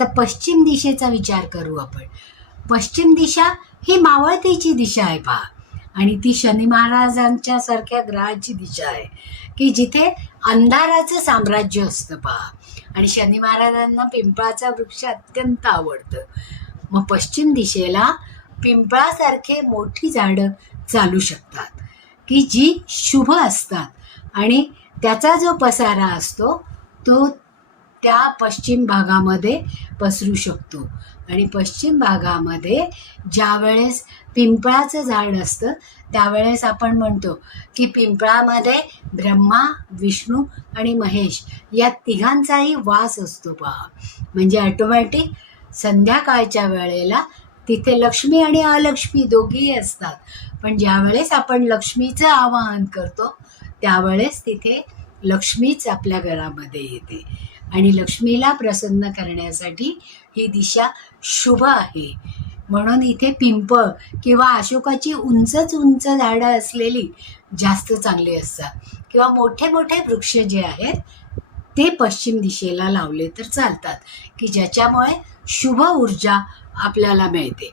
आता पश्चिम दिशेचा विचार करू आपण. पश्चिम दिशा ही मावळतीची दिशा आहे पहा, आणि ती शनी महाराजांच्या सारख्या ग्रहाची दिशा आहे की जिथे अंधाराचं साम्राज्य असतं पहा. आणि शनी महाराजांना पिंपळाचा वृक्ष अत्यंत आवडतं. मग पश्चिम दिशेला पिंपळासारखे मोठी झाडं चालू शकतात की जी शुभ असतात, आणि त्याचा जो पसारा असतो तो त्या पश्चिम भागामध्ये पसरू शकतो. आणि पश्चिम भागामध्ये ज्यावेळेस पिंपळाचं झाड असतं त्यावेळेस आपण म्हणतो की पिंपळामध्ये ब्रह्मा, विष्णू आणि महेश या तिघांचाही वास असतो पहा. म्हणजे ऑटोमॅटिक संध्याकाळच्या वेळेला तिथे लक्ष्मी आणि अलक्ष्मी दोघीही असतात. पण ज्यावेळेस आपण लक्ष्मीचं आवाहन करतो त्यावेळेस तिथे लक्ष्मीच आपल्या घरामध्ये येते, आणि लक्ष्मीला प्रसन्न करण्यासाठी ही दिशा शुभ आहे. म्हणून इथे पिंपळ किंवा अशोकाची उंचच उंच झाडं असलेली जास्त चांगली असतात, किंवा मोठे मोठे वृक्ष जे आहेत ते पश्चिम दिशेला लावले तर चालतात की ज्याच्यामुळे शुभ ऊर्जा आपल्याला मिळते.